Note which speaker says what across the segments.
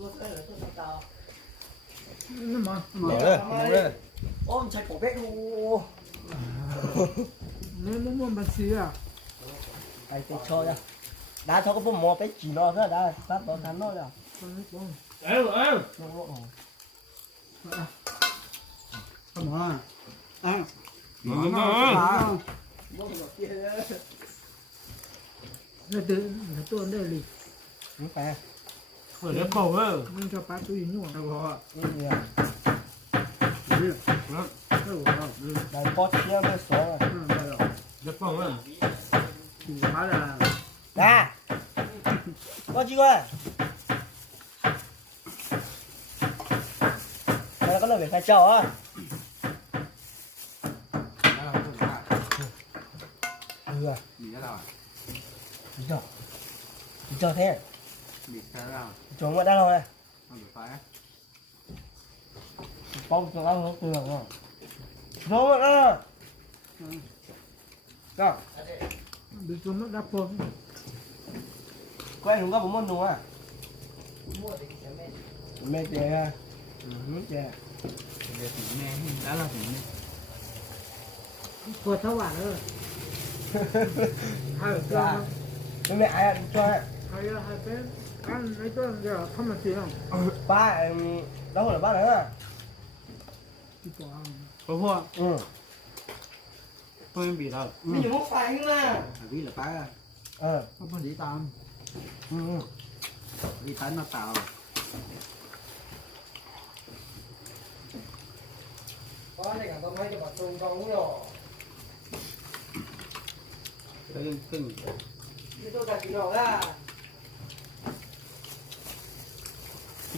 Speaker 1: nó Mở lên, mở lên. ôm chạy cổ bé đu nó muốn muốn bác sĩ à? Đây tôi cho nha. Đá cho có bộ mò bé chỉ nó thôi đã phát đó thắn nó rồi. Con nó bông Ê, ê. nó hả? À. À. Mở lên bầu ơi. nó cho bác tôi nhua Đâu có. cái gì à đây pot kia nó xóa rồi Lên bầu ơi. Thì hóa là ra có chi coi đây là có lời về khai trò á Đó là không phải. ừ à cái nào? đi cho đi cho thế Bị cái nào? chúng vẫn đang rồi này Không phải. bông cho ăn nó tường rồi chúng vẫn đang rồi sao bị chúng nó đắp phone có anh đúng không muốn đúng à mẹ chè ừ chè Để tỉ nghe. Đã là tỉ nghe. phone thấu bản rồi hai Dạ. cái mẹ ai ăn cho ấy. hai hai cái ăn ấy cái giờ không là gì không ba em đâu là ba nữa à đi bỏ Có hoa. ừ Tôi bị đâu. bây giờ muốn phải mà Vì là cái ờ không có đi tao. ừ tán nó tạo. có này cả tôi thấy cho bà tùng con rồi Cái kinh. Thế tôi cả chỉ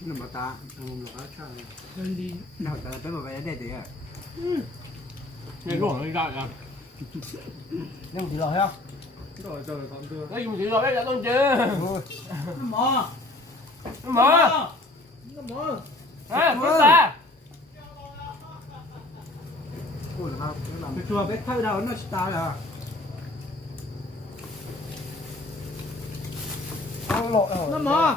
Speaker 1: thôi nữa, rồi ơi. để nó vậy đã hắn nó chào thế đã cứ nó cổ cho tiền phải họ tung vô rồi Rồi có chết rồi thì lộ rồi. Nhưng mà ta không là cái sao lên đi nào ta tới mà về đây thì à Nghe luôn nó ra à. nhưng chỉ lòi không? Rồi rồi còn đưa Đây dùng chỉ rồi đấy, đã tôn chưa? ừ. mò Mở. nó mò À, bước ra. ôi là cái làm cái chùa cái thay đầu nó ta là ăn lộ rồi. Nó mò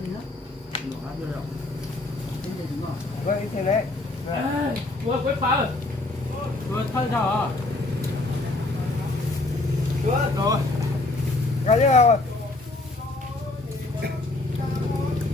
Speaker 1: gì rồi gì đúng không vậy thế đấy. Vừa quét phá. Vừa thay thở. chưa Rồi. cái như nào.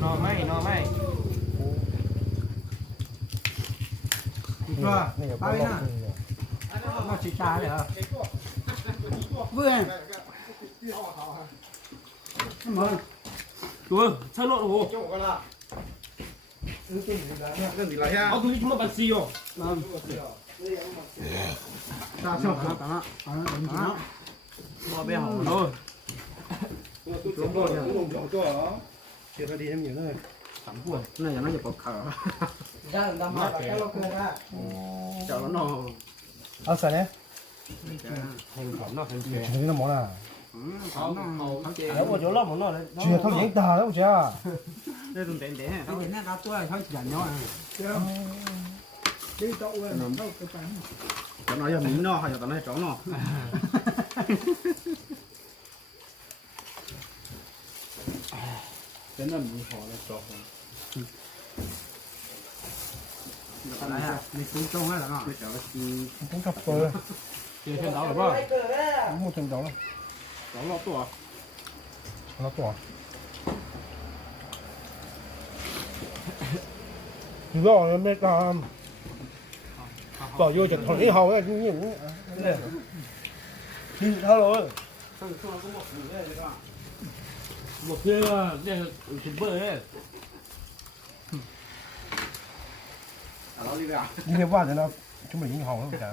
Speaker 1: Nó mày, nó mày. chưa ba bên nào? nó chỉ trà đấy à? Vừa nó mới Chúa, sao lộ đồ. Có túi chúng nó bắn xì không? làm ta sao cả cả nó à nó đánh nó Nó bé hỏng rồi. xuống rồi chuyện nó đi em nhiều thôi tắm buồn này nó chỉ có khở ra làm đam mê cái lô cười ra. Cho nó ở sao đấy Thành phẩm nó thành chè. chúng nó món nào? không không không nếu mà chỗ lắm mà nó đấy chưa không những tờ đâu chưa đây dùng tiền tiền cái tiền này đã tôi không chỉ nhau à đi tàu đâu cái bánh chỗ nói giờ mình no hay là tao nói chỗ no cái này mình họ là chỗ mình cũng trông hết rồi nó mình cũng chọc cười chưa thêm đậu không không thêm đậu đâu สองรอบตัวสองรอบตัวรอเลยไม่ตามต่อโยจากคนที่เขาเนี่ยนี่อย่างนี้เนี่ยนี่เท่าเลยทั้งตัวก็หมดอยู่เลยกหมดเพื่อเนี่ยซุปเปอร์เนี่ยเราดีกว่านี่เดี๋ยวเราชุ่มหยิงเขาแล้วจ้ะ